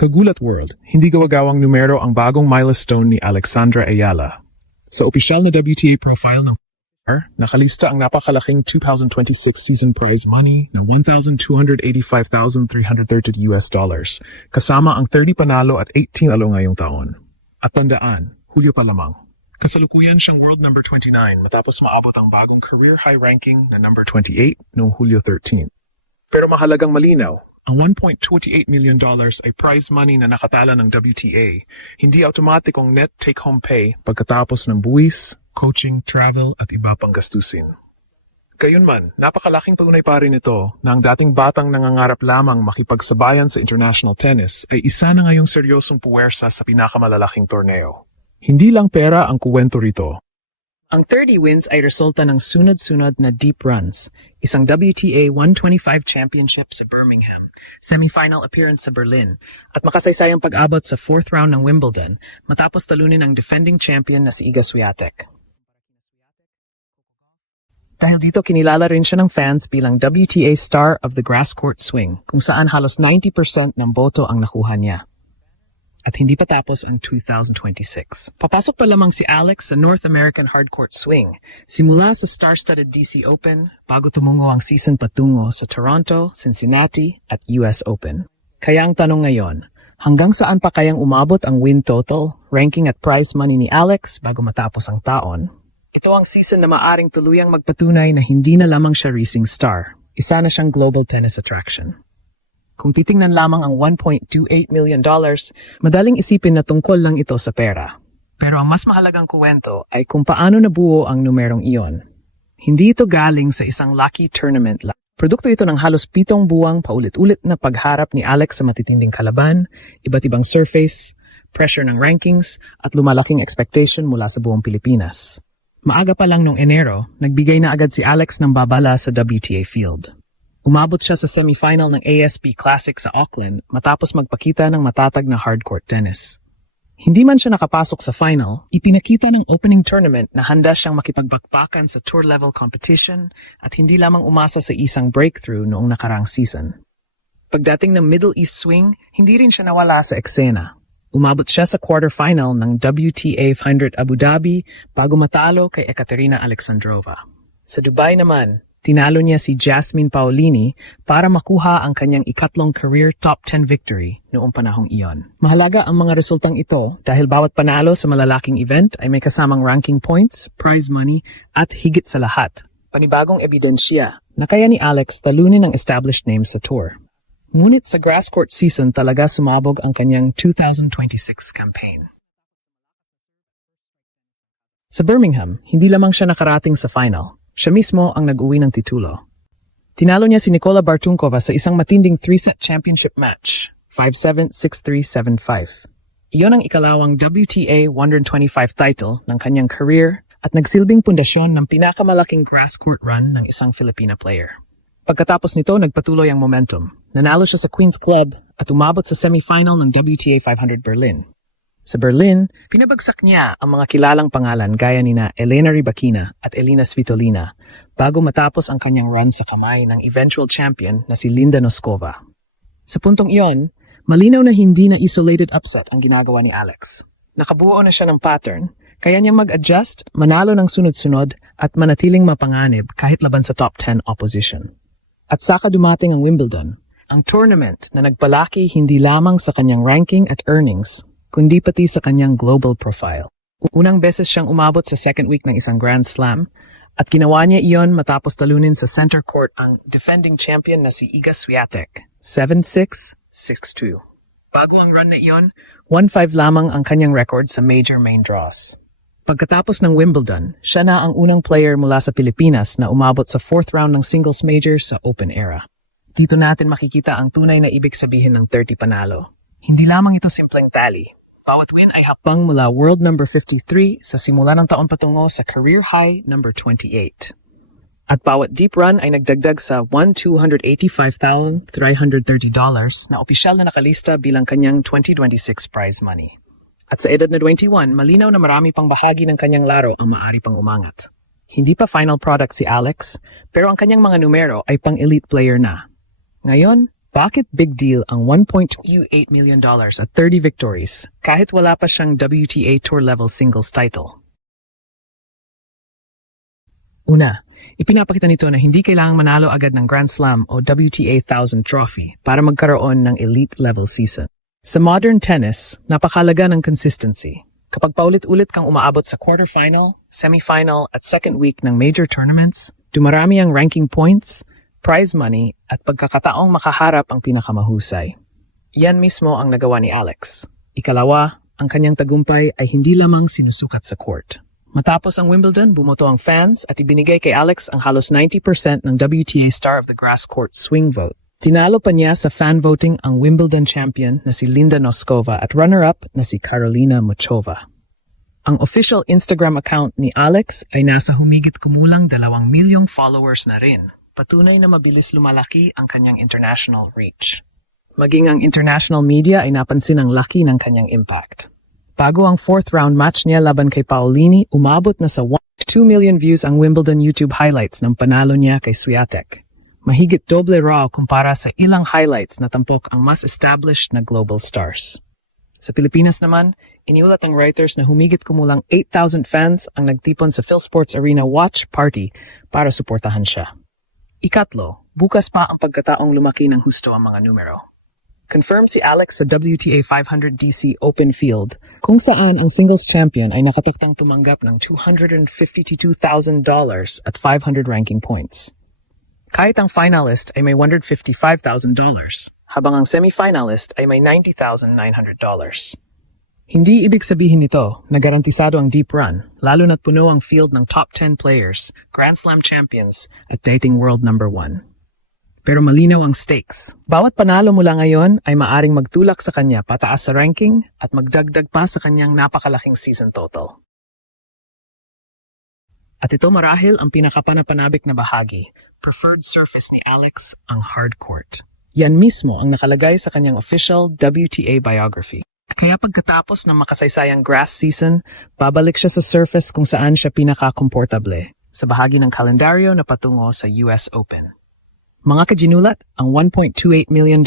Kagulat World, hindi gawagawang numero ang bagong milestone ni Alexandra Ayala. Sa opisyal na WTA profile ng nakalista ang napakalaking 2026 season prize money na $1,285,330 kasama ang 30 panalo at 18 alo ngayong taon. At tandaan, Hulyo pa lamang. Kasalukuyan siyang world number 29 matapos maabot ang bagong career high ranking na number 28 noong Hulyo 13. Pero mahalagang malinaw, ang $1.28 million ay prize money na nakatala ng WTA, hindi automatikong net take-home pay pagkatapos ng buwis, coaching, travel at iba pang gastusin. Gayunman, napakalaking pagunay pa rin ito na ang dating batang nangangarap lamang makipagsabayan sa international tennis ay isa na ngayong seryosong puwersa sa pinakamalalaking torneo. Hindi lang pera ang kuwento rito. Ang 30 wins ay resulta ng sunod-sunod na deep runs, isang WTA 125 championship sa Birmingham, semifinal appearance sa Berlin, at makasaysayang pag-abot sa 4th round ng Wimbledon matapos talunin ang defending champion na si Iga Swiatek. Dahil dito kinilala rin siya ng fans bilang WTA Star of the Grass Court Swing, kung saan halos 90% ng boto ang nakuha niya. At hindi pa tapos ang 2026. Papasok pa lamang si Alex sa North American Hardcourt Swing, simula sa star-studded DC Open bago tumungo ang season patungo sa Toronto, Cincinnati at US Open. Kaya ang tanong ngayon, hanggang saan pa kayang umabot ang win total, ranking at prize money ni Alex bago matapos ang taon? Ito ang season na maaring tuluyang magpatunay na hindi na lamang siya racing star, isa na siyang global tennis attraction. Kung titingnan lamang ang $1.28 million, madaling isipin na tungkol lang ito sa pera. Pero ang mas mahalagang kuwento ay kung paano nabuo ang numerong iyon. Hindi ito galing sa isang lucky tournament lang. Produkto ito ng halos 7 buwang paulit-ulit na pagharap ni Alex sa matitinding kalaban, iba't ibang surface, pressure ng rankings, at lumalaking expectation mula sa buong Pilipinas. Maaga pa lang noong Enero, nagbigay na agad si Alex ng babala sa WTA field. Umabot siya sa semifinal ng ASP Classic sa Auckland matapos magpakita ng matatag na hardcourt tennis. Hindi man siya nakapasok sa final, ipinakita ng opening tournament na handa siyang makipagbakbakan sa tour-level competition at hindi lamang umasa sa isang breakthrough noong nakarang season. Pagdating ng Middle East swing, hindi rin siya nawala sa eksena. Umabot siya sa quarterfinal ng WTA 500 Abu Dhabi bago matalo kay Ekaterina Alexandrova. Sa Dubai naman, tinalo niya si Jasmine Paolini para makuha ang kanyang ikatlong career top 10 victory noong panahong iyon. Mahalaga ang mga resultang ito dahil bawat panalo sa malalaking event ay may kasamang ranking points, prize money, at higit sa lahat, panibagong ebidensya na kaya ni Alex talunin ang established names sa tour. Ngunit sa grass court season talaga sumabog ang kanyang 2026 campaign. Sa Birmingham, hindi lamang siya nakarating sa final. Siya mismo ang nag-uwi ng titulo. Tinalo niya si Nicola Bartunkova sa isang matinding 3-set championship match, 5-7, 6-3, 7-5. Iyon ang ikalawang WTA 125 title ng kanyang career at nagsilbing pundasyon ng pinakamalaking grass court run ng isang Filipina player. Pagkatapos nito, nagpatuloy ang momentum. Nanalo siya sa Queen's Club at umabot sa semifinal ng WTA 500 Berlin. Sa Berlin, pinabagsak niya ang mga kilalang pangalan gaya nina Elena Rybakina at Elina Svitolina bago matapos ang kanyang run sa kamay ng eventual champion na si Linda Noskova. Sa puntong iyon, malinaw na hindi na isolated upset ang ginagawa ni Alex. Nakabuo na siya ng pattern, kaya niya mag-adjust, manalo ng sunod-sunod at manatiling mapanganib kahit laban sa top 10 opposition. At saka dumating ang Wimbledon, ang tournament na nagpalaki hindi lamang sa kanyang ranking at earnings, kundi pati sa kanyang global profile. Unang beses siyang umabot sa second week ng isang Grand Slam at ginawa niya iyon matapos talunin sa center court ang defending champion na si Iga Swiatek, 7-6, 6-2. Bago ang run na iyon, 1-5 lamang ang kanyang record sa major main draws. Pagkatapos ng Wimbledon, siya na ang unang player mula sa Pilipinas na umabot sa 4th round ng singles major sa Open era. Dito natin makikita ang tunay na ibig sabihin ng 30 panalo. Hindi lamang ito simpleng tally. Bawat win ay hakbang mula world number 53 sa simula ng taon patungo sa career high number 28. At bawat deep run ay nagdagdag sa $1,285,330 na opisyal na nakalista bilang kanyang 2026 prize money. At sa edad na 21, malinaw na marami pang bahagi ng kanyang laro ang maaari pang umangat. Hindi pa final product si Alex, pero ang kanyang mga numero ay pang-elite player na. Ngayon, Bakit big deal ang $1.28 million at 30 victories kahit wala pa siyang WTA Tour level singles title? Una, ipinapakita nito na hindi kailangang manalo agad ng Grand Slam o WTA 1000 trophy para magkaroon ng elite level season. Sa modern tennis, napakalaga ng consistency. Kapag paulit-ulit kang umaabot sa quarterfinal, semifinal at second week ng major tournaments, dumarami ang ranking points, prize money at pagkakataong makaharap ang pinakamahusay. Yan mismo ang nagawa ni Alex. Ikalawa, ang kanyang tagumpay ay hindi lamang sinusukat sa court. Matapos ang Wimbledon, bumoto ang fans at ibinigay kay Alex ang halos 90% ng WTA Star of the Grass Court swing vote. Tinalo pa niya sa fan voting ang Wimbledon champion na si Linda Noskova at runner-up na si Karolina Muchova. Ang official Instagram account ni Alex ay nasa humigit kumulang 2 milyong followers na rin. Patunay na mabilis lumalaki ang kanyang international reach. Maging ang international media ay napansin ang laki ng kanyang impact. Bago ang 4th round match niya laban kay Paolini, umabot na sa 2 million views ang Wimbledon YouTube highlights ng panalo niya kay Swiatek. Mahigit doble raw kumpara sa ilang highlights na tampok ang mas established na global stars. Sa Pilipinas naman, iniulat ng Reuters na humigit kumulang 8,000 fans ang nagtipon sa PhilSports Arena watch party para suportahan siya. Ikatlo, bukas pa ang pagkataong lumaki ng husto ang mga numero. Confirmed si Alex sa WTA 500 DC Open Field, kung saan ang singles champion ay nakataktang tumanggap ng $252,000 at 500 ranking points. Kahit ang finalist ay may $155,000, habang ang semifinalist ay may $90,900. Hindi ibig sabihin nito na garantisado ang deep run, lalo na't puno ang field ng top 10 players, Grand Slam champions, at dating world number 1. Pero malinaw ang stakes. Bawat panalo mula ngayon ay maaring magtulak sa kanya pataas sa ranking at magdagdag pa sa kanyang napakalaking season total. At ito marahil ang pinakapanapanabik na bahagi, preferred surface ni Alex ang hard court. Yan mismo ang nakalagay sa kanyang official WTA biography. Kaya pagkatapos ng makasaysayang grass season, babalik siya sa surface kung saan siya pinaka-komportable, sa bahagi ng kalendaryo na patungo sa US Open. Mga kaginulat, ang $1.28 million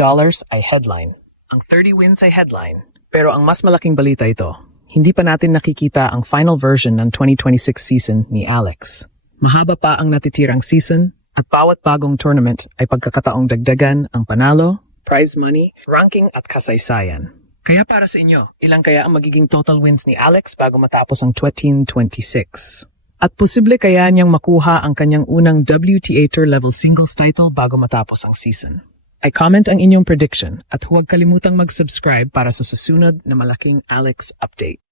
ay headline. Ang 30 wins ay headline. Pero ang mas malaking balita ito, hindi pa natin nakikita ang final version ng 2026 season ni Alex. Mahaba pa ang natitirang season at bawat bagong tournament ay pagkakataong dagdagan ang panalo, prize money, ranking at kasaysayan. Kaya para sa inyo, ilang kaya ang magiging total wins ni Alex bago matapos ang 2026? At posible kaya niyang makuha ang kanyang unang WTA Tour level singles title bago matapos ang season? I-comment ang inyong prediction at huwag kalimutang mag-subscribe para sa susunod na malaking Alex update.